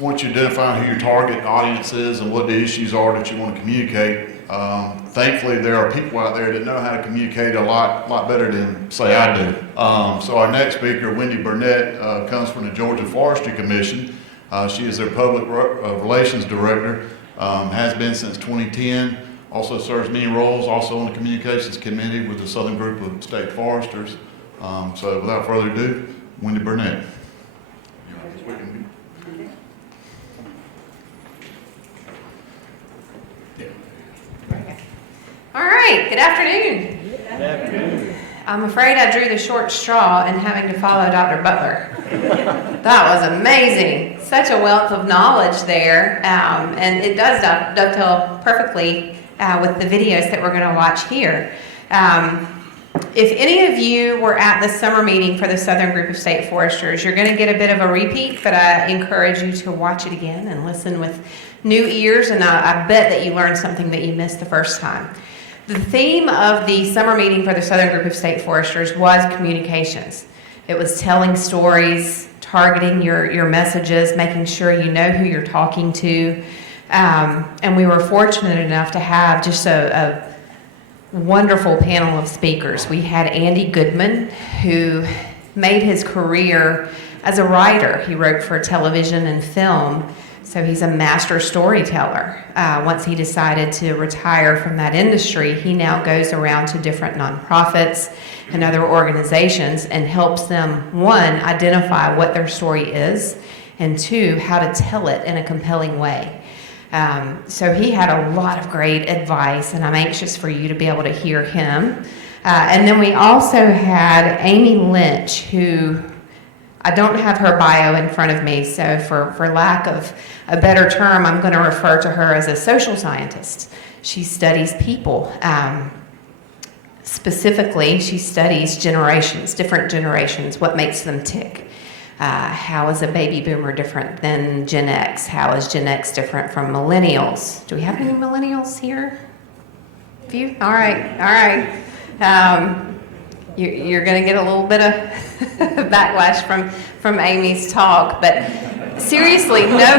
Once you identify who your target audience is and what the issues are that you want to communicate, thankfully there are people out there that know how to communicate a lot better than, say, I do. So our next speaker, Wendy Burnett, comes from the Georgia Forestry Commission. She is their public relations director, has been since 2010, also serves many roles, also on the communications committee with the Southern Group of State Foresters. So without further ado, Wendy Burnett. All right, good afternoon. Good afternoon. I'm afraid I drew the short straw in having to follow Dr. Butler. That was amazing. Such a wealth of knowledge there, and it does dovetail perfectly with the videos that we're going to watch here. If any of you were at the summer meeting for the Southern Group of State Foresters, you're going to get a bit of a repeat, but I encourage you to watch it again and listen with new ears, and I bet that you learned something that you missed the first time. The theme of the summer meeting for the Southern Group of State Foresters was communications. It was telling stories, targeting your messages, making sure you know who you're talking to. And we were fortunate enough to have just a wonderful panel of speakers. We had Andy Goodman, who made his career as a writer. He wrote for television and film. So he's a master storyteller. Once he decided to retire from that industry, he now goes around to different nonprofits and other organizations and helps them, one, identify what their story is, and two, how to tell it in a compelling way. So he had a lot of great advice, and I'm anxious for you to be able to hear him. And then we also had Amy Lynch, who I don't have her bio in front of me, so for lack of a better term, I'm going to refer to her as a social scientist. She studies people. Specifically, she studies generations, different generations, what makes them tick. How is a baby boomer different than Gen X? How is Gen X different from millennials? Do we have any millennials here? A few? All right. You're going to get a little bit of backlash from Amy's talk, but seriously, no.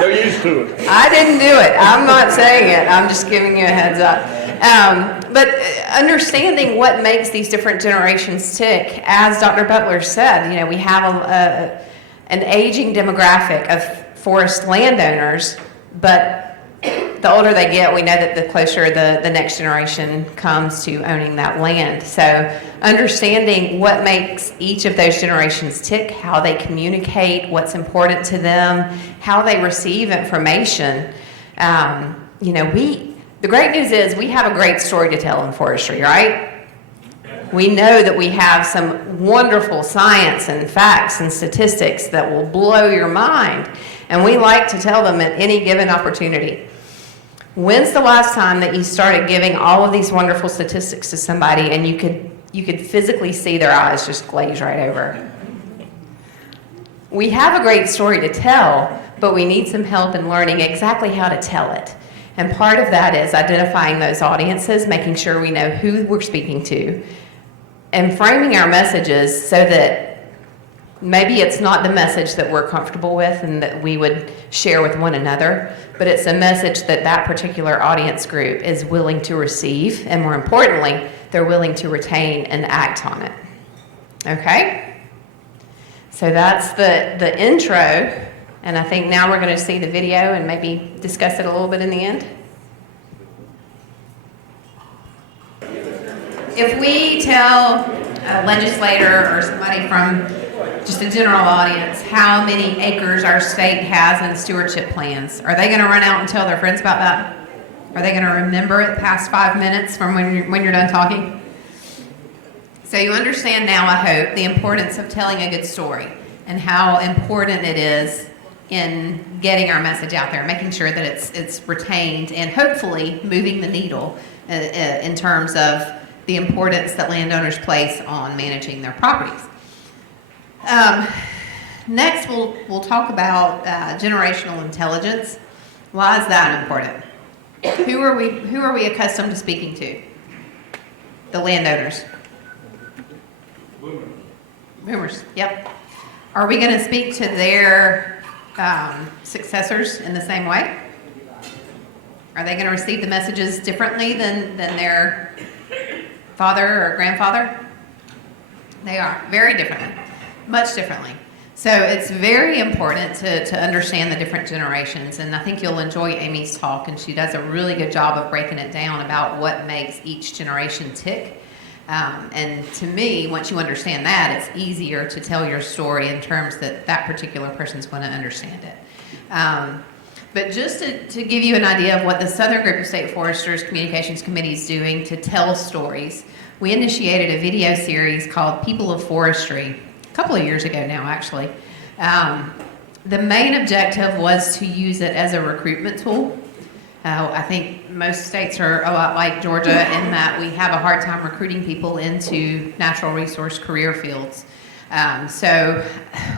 They're used to it. I didn't do it. I'm not saying it. I'm just giving you a heads up. But understanding what makes these different generations tick, as Dr. Butler said, we have an aging demographic of forest landowners, but the older they get, we know that the closer the next generation comes to owning that land. So understanding what makes each of those generations tick, how they communicate, what's important to them, how they receive information. The great news is we have a great story to tell in forestry, right? We know that we have some wonderful science and facts and statistics that will blow your mind, and we like to tell them at any given opportunity. When's the last time that you started giving all of these wonderful statistics to somebody and you could physically see their eyes just glaze right over? We have a great story to tell, but we need some help in learning exactly how to tell it. And part of that is identifying those audiences, making sure we know who we're speaking to, and framing our messages so that maybe it's not the message that we're comfortable with and that we would share with one another, but it's a message that that particular audience group is willing to receive, and more importantly, they're willing to retain and act on it. Okay? So that's the intro, and I think now we're going to see the video and maybe discuss it a little bit in the end. If we tell a legislator or somebody from just a general audience how many acres our state has in stewardship plans, are they going to run out and tell their friends about that? Are they going to remember it past 5 minutes from when you're done talking? So you understand now, I hope, the importance of telling a good story and how important it is in getting our message out there, making sure that it's retained and hopefully moving the needle in terms of the importance that landowners place on managing their properties. Next, we'll talk about generational intelligence. Why is that important? Who are we accustomed to speaking to? The landowners. Boomers. Yep. Are we going to speak to their successors in the same way? Are they going to receive the messages differently than their father or grandfather? They are, very differently, much differently. So it's very important to understand the different generations, and I think you'll enjoy Amy's talk, and she does a really good job of breaking it down about what makes each generation tick. And to me, once you understand that, it's easier to tell your story in terms that that particular person's going to understand it. But just to give you an idea of what the Southern Group of State Foresters Communications Committee is doing to tell stories, we initiated a video series called People of Forestry a couple of years ago now, actually. The main objective was to use it as a recruitment tool. I think most states are a lot like Georgia in that we have a hard time recruiting people into natural resource career fields. So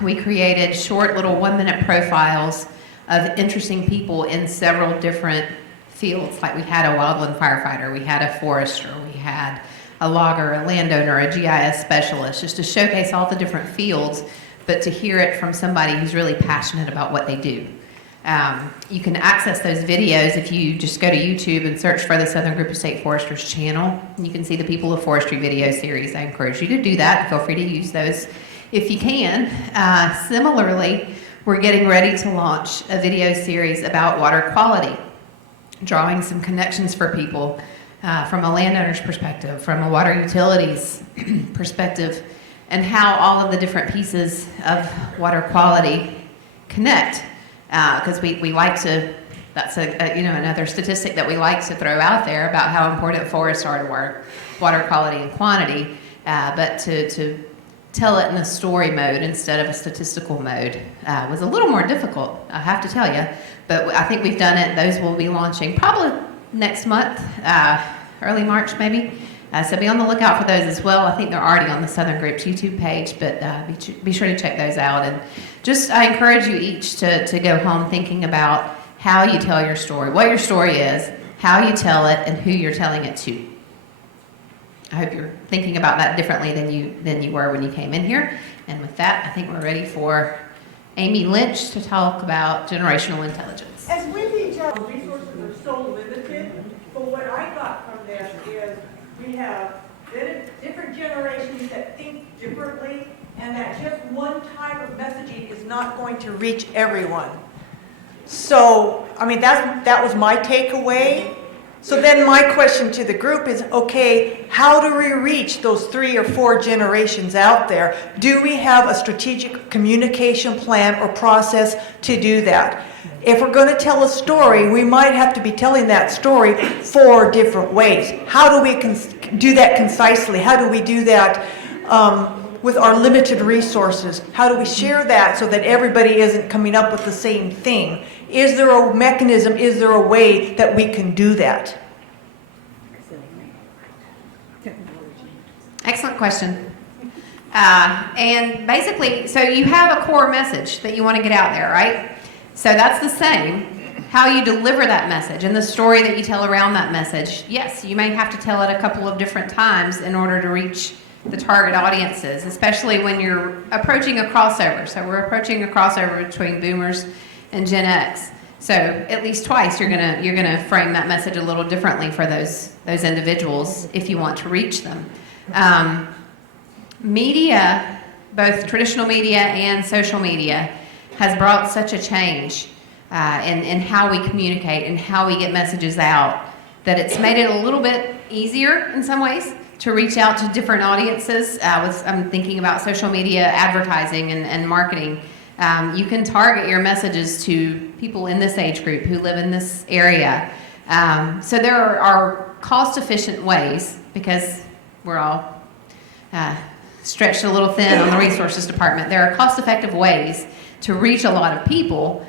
we created short little 1-minute profiles of interesting people in several different fields. Like we had a wildland firefighter, we had a forester, we had a logger, a landowner, a GIS specialist, just to showcase all the different fields, but to hear it from somebody who's really passionate about what they do. You can access those videos if you just go to YouTube and search for the Southern Group of State Foresters channel. You can see the People of Forestry video series. I encourage you to do that. Feel free to use those if you can. Similarly, we're getting ready to launch a video series about water quality, drawing some connections for people from a landowner's perspective, from a water utilities perspective, and how all of the different pieces of water quality connect. Because we like to, that's another statistic that we like to throw out there about how important forests are to water quality and quantity, but to tell it in a story mode instead of a statistical mode was a little more difficult, I have to tell you, but I think we've done it. Those will be launching probably next month, early March maybe. So be on the lookout for those as well. I think they're already on the Southern Group's YouTube page, but be sure to check those out. And just, I encourage you each to go home thinking about how you tell your story, what your story is, how you tell it, and who you're telling it to. I hope you're thinking about that differently than you were when you came in here. And with that, I think we're ready for Amy Lynch to talk about generational intelligence. As Wendy said, resources are so limited, but what I got from this is we have different generations that think differently, and that just one type of messaging is not going to reach everyone. So, I mean, that was my takeaway. So then my question to the group is, okay, how do we reach those 3 or 4 generations out there? Do we have a strategic communication plan or process to do that? If we're going to tell a story, we might have to be telling that story 4 different ways. How do we do that concisely? How do we do that with our limited resources? How do we share that so that everybody isn't coming up with the same thing? Is there a mechanism, is there a way that we can do that? Excellent question. And basically, so you have a core message that you want to get out there, right? So that's the same. How you deliver that message and the story that you tell around that message. Yes, you may have to tell it a couple of different times in order to reach the target audiences, especially when you're approaching a crossover. So we're approaching a crossover between boomers and Gen X. So at least twice you're gonna frame that message a little differently for those individuals if you want to reach them. Media, both traditional media and social media, has brought such a change in how we communicate and how we get messages out that it's made it a little bit easier in some ways to reach out to different audiences. I'm thinking about social media advertising and marketing. You can target your messages to people in this age group who live in this area. So there are cost-efficient ways, because we're all stretched a little thin on the resources department. There are cost-effective ways to reach a lot of people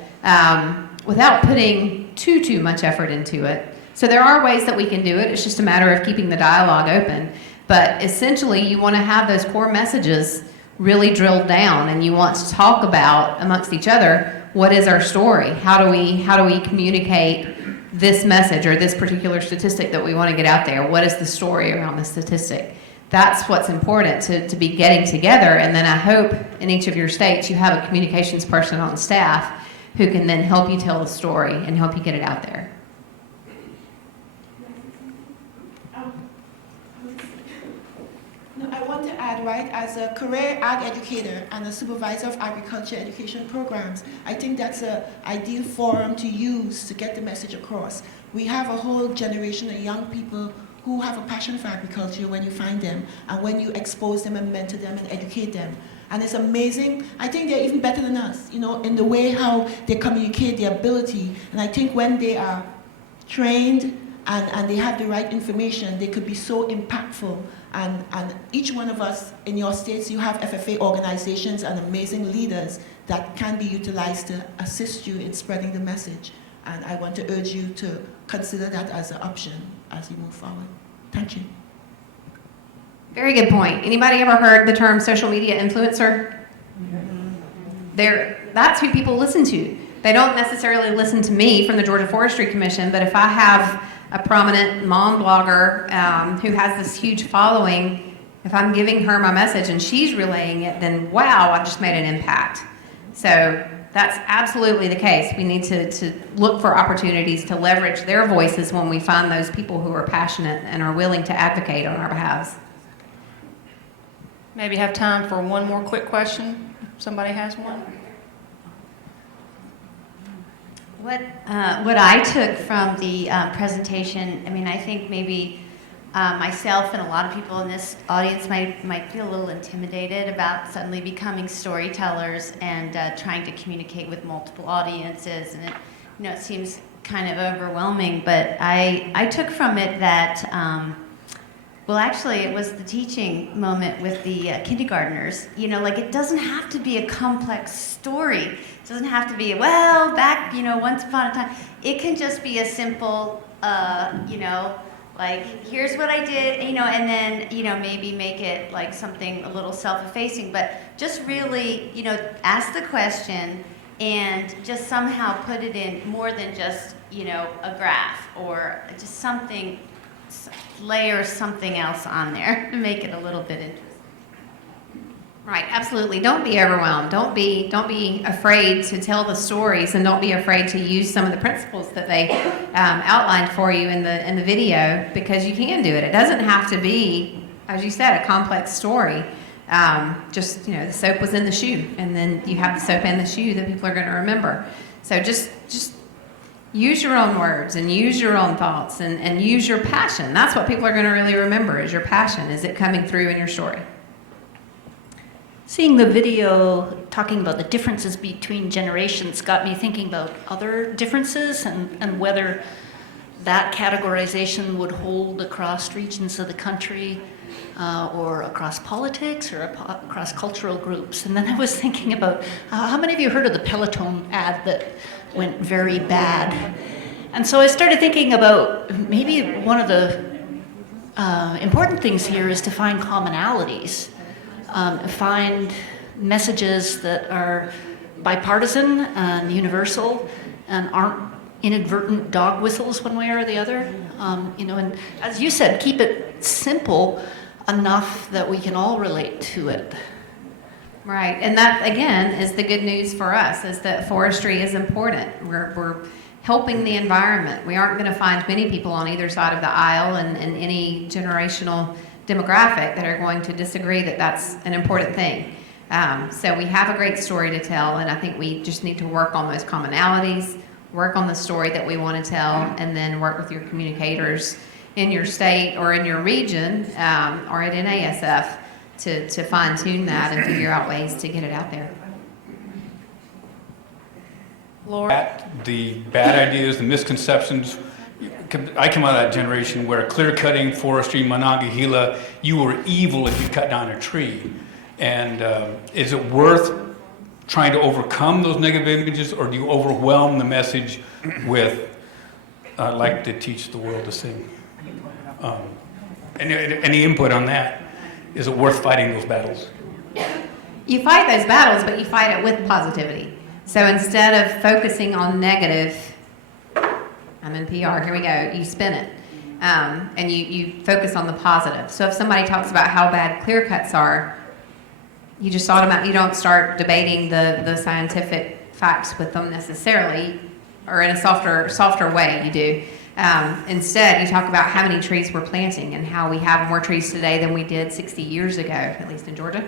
without putting too much effort into it. So there are ways that we can do it. It's just a matter of keeping the dialogue open. But essentially, you want to have those core messages really drilled down, and you want to talk about amongst each other, what is our story? How do we communicate this message or this particular statistic that we want to get out there? What is the story around the statistic? That's what's important to be getting together. And then I hope in each of your states you have a communications person on staff who can then help you tell the story and help you get it out there. No, I want to add, right, as a career ag educator and a supervisor of agriculture education programs, I think that's an ideal forum to use to get the message across. We have a whole generation of young people who have a passion for agriculture when you find them and when you expose them and mentor them and educate them. And it's amazing. I think they're even better than us, you know, in the way how they communicate their ability. And I think when they are trained and they have the right information, they could be so impactful. And each one of us in your states, you have FFA organizations and amazing leaders that can be utilized to assist you in spreading the message. And I want to urge you to consider that as an option as you move forward. Thank you. Very good point. Anybody ever heard the term social media influencer? That's who people listen to. They don't necessarily listen to me from the Georgia Forestry Commission, but if I have a prominent mom blogger who has this huge following, if I'm giving her my message and she's relaying it, then wow, I've just made an impact. So that's absolutely the case. We need to look for opportunities to leverage their voices when we find those people who are passionate and are willing to advocate on our behalf. Maybe have time for one more quick question, if somebody has one. What I took from the presentation, I mean, I think maybe myself and a lot of people in this audience might feel a little intimidated about suddenly becoming storytellers and trying to communicate with multiple audiences, and it seems kind of overwhelming. But I took from it that. Well, actually, it was the teaching moment with the kindergartners. It doesn't have to be a complex story. It doesn't have to be, back, once upon a time. It can just be a simple, here's what I did, and then, maybe make it like something a little self-effacing. But just really, ask the question and just somehow put it in more than just, a graph or just something. Layer something else on there to make it a little bit interesting. Right, absolutely. Don't be overwhelmed. Don't be afraid to tell the stories, and don't be afraid to use some of the principles that they outlined for you in the video, because you can do it. It doesn't have to be, as you said, a complex story. Just the soap was in the shoe, and then you have the soap in the shoe that people are going to remember. So just use your own words and use your own thoughts and use your passion. That's what people are going to really remember, is your passion. Is it coming through in your story? Seeing the video talking about the differences between generations got me thinking about other differences and whether that categorization would hold across regions of the country or across politics or across cultural groups. And then I was thinking about how many of you heard of the Peloton ad that went very bad? And so I started thinking about maybe one of the important things here is to find commonalities, find messages that are bipartisan and universal and aren't inadvertent dog whistles one way or the other. And as you said, keep it simple enough that we can all relate to it. Right, and that again is the good news for us, is that forestry is important. We're helping the environment. We aren't going to find many people on either side of the aisle and any generational demographic that are going to disagree that that's an important thing. So we have a great story to tell, and I think we just need to work on those commonalities, work on the story that we want to tell, and then work with your communicators in your state or in your region or at NASF to fine-tune that and figure out ways to get it out there. Laura? The bad ideas, the misconceptions. I come out of that generation where clear-cutting, forestry, Monongahela, you were evil if you cut down a tree. And is it worth trying to overcome those negative images, or do you overwhelm the message with, like to teach the world to sing? Any input on that? Is it worth fighting those battles? You fight those battles, but you fight it with positivity. So instead of focusing on negative, I'm in PR, here we go, you spin it. And you focus on the positive. So if somebody talks about how bad clear cuts are, you just you don't start debating the scientific facts with them necessarily, or in a softer way. You do. Instead, you talk about how many trees we're planting and how we have more trees today than we did 60 years ago, at least in Georgia.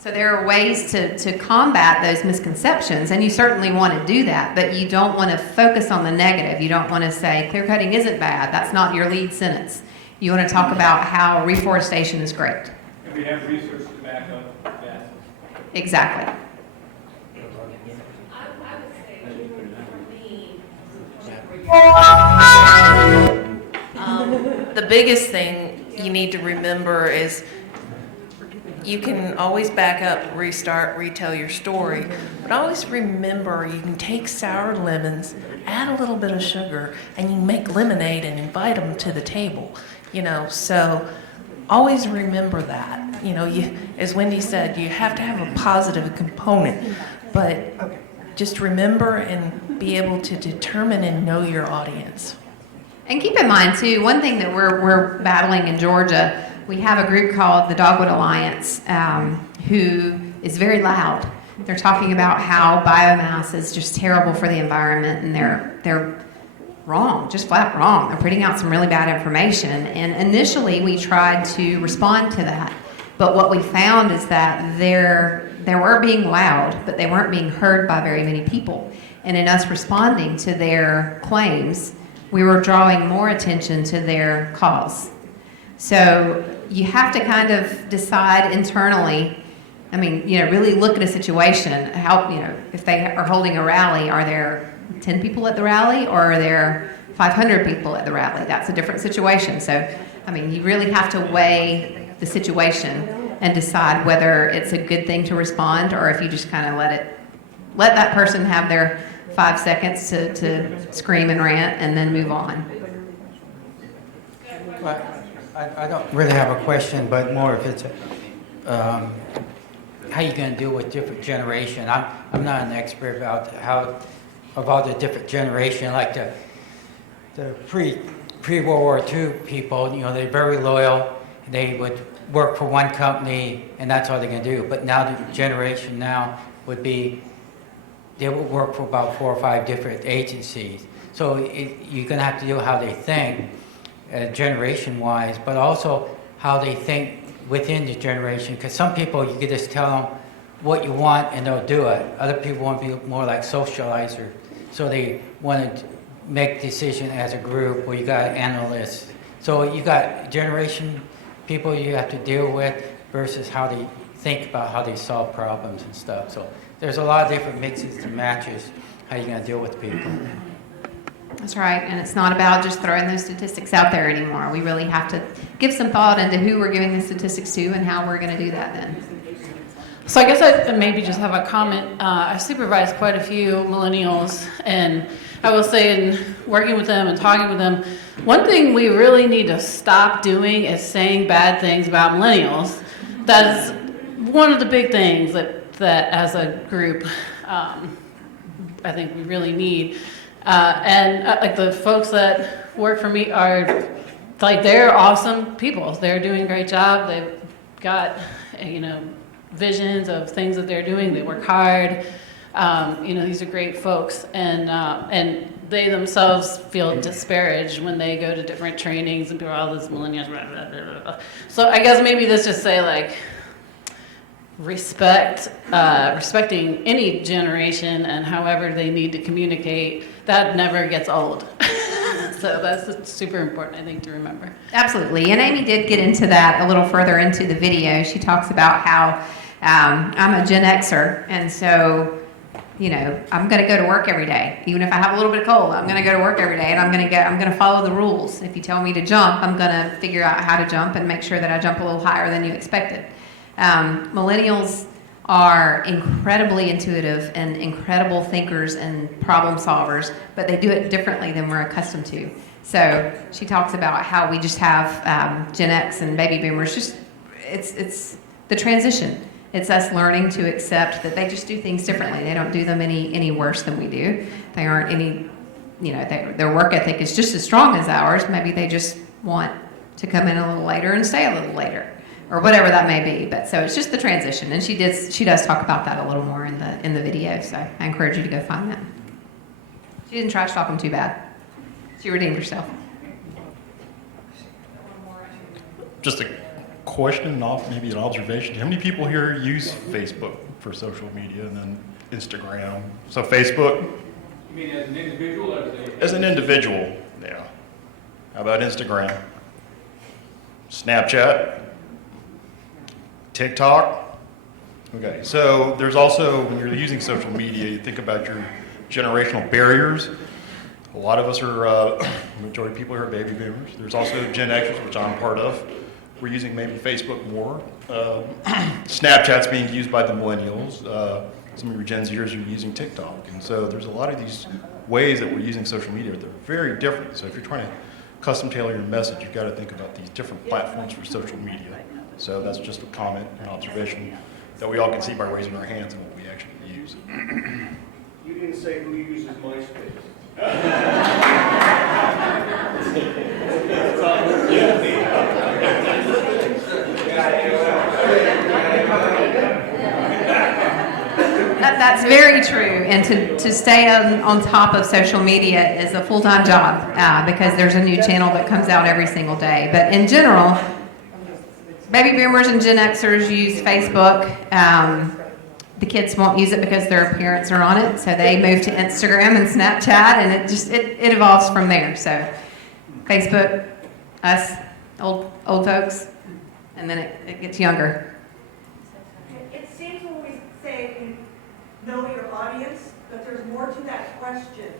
So there are ways to combat those misconceptions, and you certainly want to do that, but you don't want to focus on the negative. You don't want to say clear cutting isn't bad. That's not your lead sentence. You want to talk about how reforestation is great. And we have research to back up that. Exactly. The biggest thing you need to remember is you can always back up, restart, retell your story, but always remember you can take sour lemons, add a little bit of sugar, and you can make lemonade and invite them to the table, so always remember that. As Wendy said, you have to have a positive component, but just remember and be able to determine and know your audience. And keep in mind, too, one thing that we're battling in Georgia, we have a group called the Dogwood Alliance, who is very loud. They're talking about how biomass is just terrible for the environment, and they're wrong, just flat wrong. They're putting out some really bad information. And initially, we tried to respond to that. But what we found is that they were being loud, but they weren't being heard by very many people. And in us responding to their claims, we were drawing more attention to their cause. So you have to kind of decide internally, really look at a situation, how, if they are holding a rally, are there 10 people at the rally or are there 500 people at the rally? That's a different situation. So, you really have to weigh the situation and decide whether it's a good thing to respond or if you just kind of let that person have their 5 seconds to scream and rant and then move on. Well, I don't really have a question, but more if it's how you going to deal with different generation. I'm not an expert about the different generation, like the pre-World War II people. They're very loyal. They would work for one company, and that's all they're going to do. But now the generation now would be, they will work for about 4 or 5 different agencies. So you're going to have to do how they think, generation-wise, but also how they think within the generation. Because some people, you can just tell them what you want and they'll do it. Other people want to be more like socializers. So they want to make decisions as a group, or you got analysts. So you got generation people you have to deal with versus how they think about how they solve problems and stuff. So there's a lot of different mixes and matches how you're going to deal with people. That's right, and it's not about just throwing those statistics out there anymore. We really have to give some thought into who we're giving the statistics to and how we're going to do that then. So I guess I maybe just have a comment. I supervise quite a few millennials, and I will say in working with them and talking with them, one thing we really need to stop doing is saying bad things about millennials. That is one of the big things that as a group, I think we really need. Like the folks that work for me are, they're awesome people. They're doing a great job. They've got, visions of things that they're doing. They work hard. These are great folks, and they themselves feel disparaged when they go to different trainings and people are all these millennials. Blah, blah, blah, blah. So I guess maybe this just say respecting any generation and however they need to communicate. That never gets old. So that's super important, I think, to remember. Absolutely, and Amy did get into that a little further into the video. She talks about how I'm a Gen Xer, and so I'm going to go to work every day, even if I have a little bit of cold. I'm going to go to work every day, and I'm going to follow the rules. If you tell me to jump, I'm going to figure out how to jump and make sure that I jump a little higher than you expected. Millennials are incredibly intuitive and incredible thinkers and problem solvers, but they do it differently than we're accustomed to. So she talks about how we just have Gen X and baby boomers. It's the transition. It's us learning to accept that they just do things differently. They don't do them any worse than we do. They aren't any, their work ethic is just as strong as ours. Maybe they just want to come in a little later and stay a little later. or whatever that may be. But so it's just the transition, and she does talk about that a little more in the video. So I encourage you to go find that. She didn't trash talk him too bad. She redeemed herself. Just a question, maybe an observation. How many people here use Facebook for social media and then Instagram? So Facebook? You mean as an individual or As an individual, yeah. How about Instagram? Snapchat? TikTok? Okay, so there's also, when you're using social media, you think about your generational barriers. A lot of us are, majority of people here are baby boomers. There's also Gen Xers, which I'm part of. We're using maybe Facebook more. Snapchat's being used by the millennials. Some of your Gen Zers are using TikTok. And so there's a lot of these ways that we're using social media, but they're very different. So if you're trying to custom tailor your message, you've got to think about these different platforms for social media. So that's just a comment and observation that we all can see by raising our hands and what we actually use. You didn't say who uses MySpace. That's very true, and to stay on top of social media is a full-time job because there's a new channel that comes out every single day. But in general, baby boomers and Gen Xers use Facebook. The kids won't use it because their parents are on it, so they move to Instagram and Snapchat, and it evolves from there. So Facebook, us, old folks, and then it gets younger. It seems when we say know your audience, that there's more to that question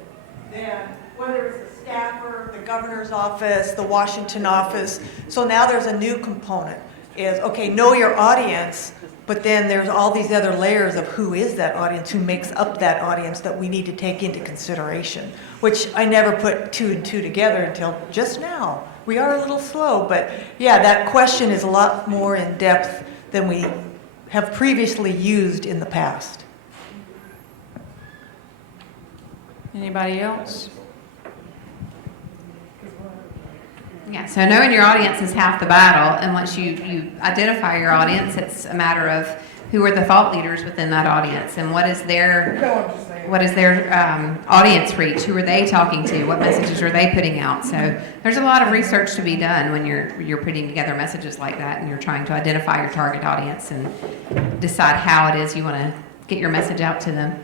than whether it's the staffer, the governor's office, the Washington office. So now there's a new component is, okay, know your audience, but then there's all these other layers of who is that audience, who makes up that audience that we need to take into consideration, which I never put two and two together until just now. We are a little slow, but yeah, that question is a lot more in depth than we have previously used in the past. Anybody else? Yeah, so knowing your audience is half the battle, and once you identify your audience, it's a matter of who are the thought leaders within that audience, and what is their audience reach? Who are they talking to? What messages are they putting out? So there's a lot of research to be done when you're putting together messages like that, and you're trying to identify your target audience and decide how it is you want to get your message out to them.